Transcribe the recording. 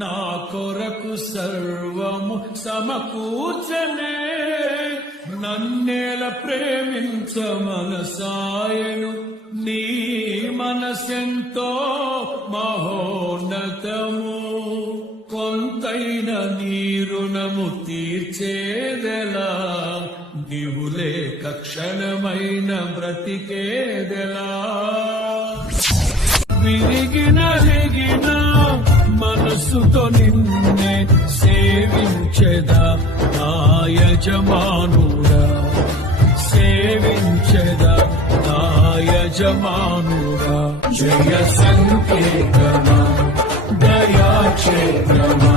నా కొరకు సర్వము సమకూర్చనే. నన్నేల ప్రేమించ మనసాయను నీ మనసెంతో మహోన్నతము. కొంతైన నీ రుణము తీర్చేదెలా. నీవు కక్షణమైన బ్రతికేదెలా. విరిగిన నిన్నే సేవించెదా నా యజమానుడా. సేవించెదా నా యజమానుడా. జయ సంకేతమా దయాక్షేత్రమా